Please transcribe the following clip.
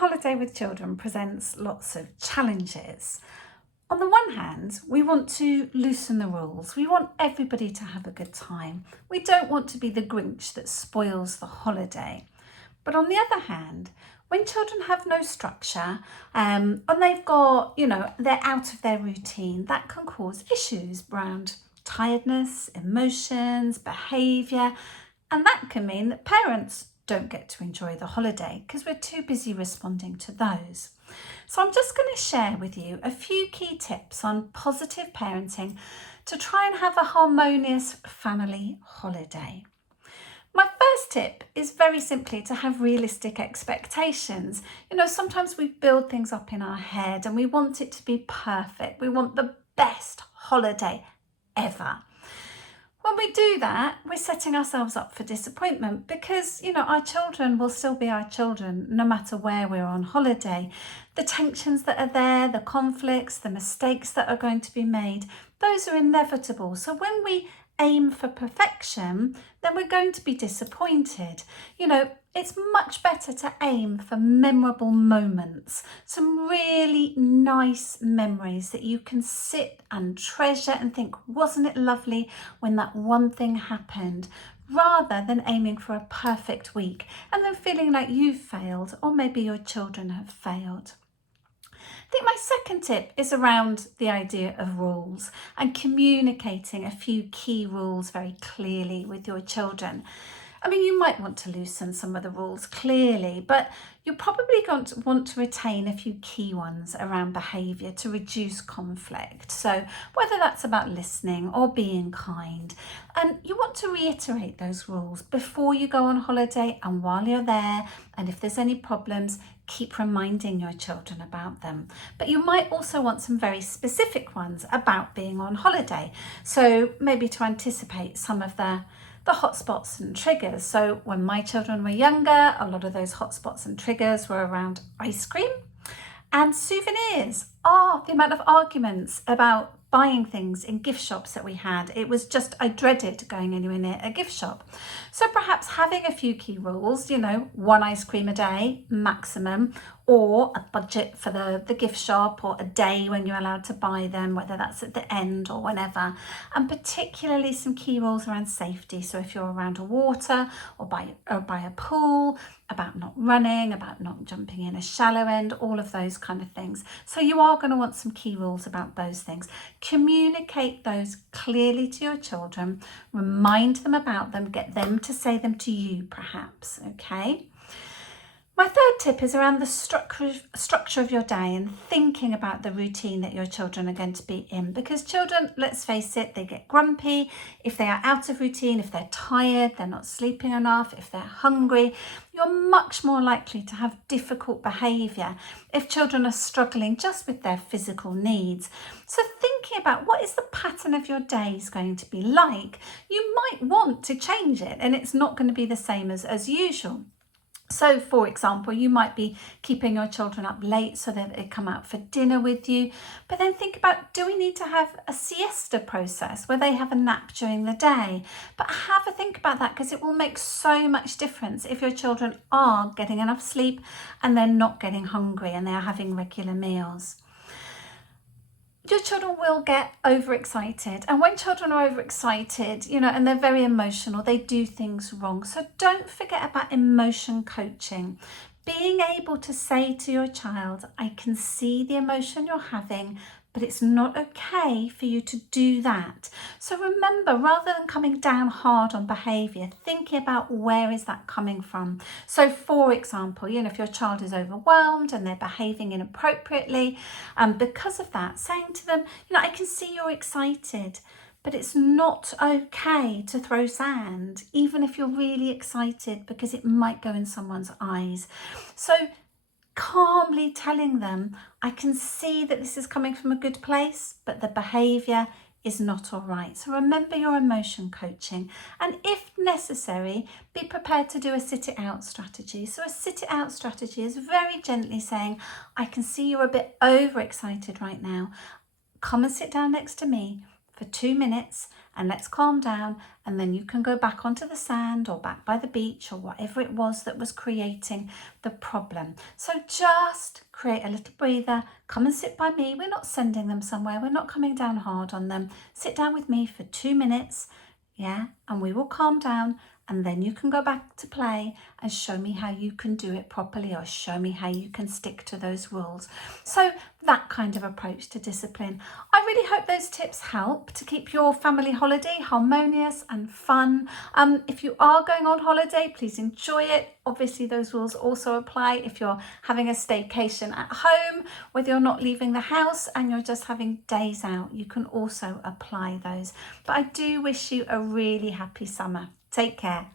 holiday with children presents lots of challenges. On the one hand, we want to loosen the rules. We want everybody to have a good time. We don't want to be the Grinch that spoils the holiday. But on the other hand, when children have no structure and they've got, they're out of their routine, that can cause issues around tiredness, emotions, behaviour, and that can mean that parents don't get to enjoy the holiday because we're too busy responding to those. So I'm just going to share with you a few key tips on positive parenting to try and have a harmonious family holiday. My first tip is very simply to have realistic expectations. Sometimes we build things up in our head and we want it to be perfect. We want the best holiday ever. When we do that, we're setting ourselves up for disappointment because, our children will still be our children no matter where we're on holiday. The tensions that are there, the conflicts, the mistakes that are going to be made, those are inevitable. So when we aim for perfection, then we're going to be disappointed. It's much better to aim for memorable moments, some really nice memories that you can sit and treasure and think, wasn't it lovely when that one thing happened, rather than aiming for a perfect week and then feeling like you've failed or maybe your children have failed. I think my second tip is around the idea of rules and communicating a few key rules very clearly with your children. You might want to loosen some of the rules clearly, but you're probably going to want to retain a few key ones around behaviour to reduce conflict. So whether that's about listening or being kind, and you want to reiterate those rules before you go on holiday and while you're there, and if there's any problems, keep reminding your children about them. But you might also want some very specific ones about being on holiday. So maybe to anticipate some of the hotspots and triggers. So when my children were younger, a lot of those hotspots and triggers were around ice cream and souvenirs. The amount of arguments about buying things in gift shops that we had. It was just, I dreaded going anywhere near a gift shop. So perhaps having a few key rules, one ice cream a day maximum, or a budget for the gift shop, or a day when you're allowed to buy them, whether that's at the end or whenever. And particularly some key rules around safety. So if you're around a water or by a pool, about not running, about not jumping in a shallow end, all of those kind of things. So you are going to want some key rules about those things. Communicate those clearly to your children, remind them about them, get them to say them to you perhaps, okay? My third tip is around the structure of your day and thinking about the routine that your children are going to be in, because children, let's face it, they get grumpy if they are out of routine, if they're tired, they're not sleeping enough, if they're hungry. You're much more likely to have difficult behaviour if children are struggling just with their physical needs. So thinking about what is the pattern of your day is going to be like, you might want to change it and it's not going to be the same as usual. So, for example, you might be keeping your children up late so that they come out for dinner with you. But then think about, do we need to have a siesta process where they have a nap during the day? But have a think about that, because it will make so much difference if your children are getting enough sleep and they're not getting hungry and they are having regular meals. Your children will get overexcited, and when children are overexcited, and they're very emotional, they do things wrong. So don't forget about emotion coaching. Being able to say to your child, I can see the emotion you're having, but it's not okay for you to do that. So remember, rather than coming down hard on behaviour, thinking about where is that coming from. So for example, if your child is overwhelmed and they're behaving inappropriately, because of that, saying to them, I can see you're excited, but it's not okay to throw sand, even if you're really excited, because it might go in someone's eyes. So calmly telling them, I can see that this is coming from a good place, but the behaviour is not all right. So remember your emotion coaching, and if necessary, be prepared to do a sit it out strategy. So a sit it out strategy is very gently saying, I can see you're a bit overexcited right now. Come and sit down next to me for 2 minutes and let's calm down, and then you can go back onto the sand or back by the beach or whatever it was that was creating the problem. So just create a little breather, come and sit by me. We're not sending them somewhere, we're not coming down hard on them. Sit down with me for 2 minutes, yeah, and we will calm down, and then you can go back to play and show me how you can do it properly, or show me how you can stick to those rules. So that kind of approach to discipline. I really hope those tips help to keep your family holiday harmonious and fun. If you are going on holiday, please enjoy it. Obviously, those rules also apply if you're having a staycation at home, whether you're not leaving the house and you're just having days out. You can also apply those. But I do wish you a really happy summer. Take care.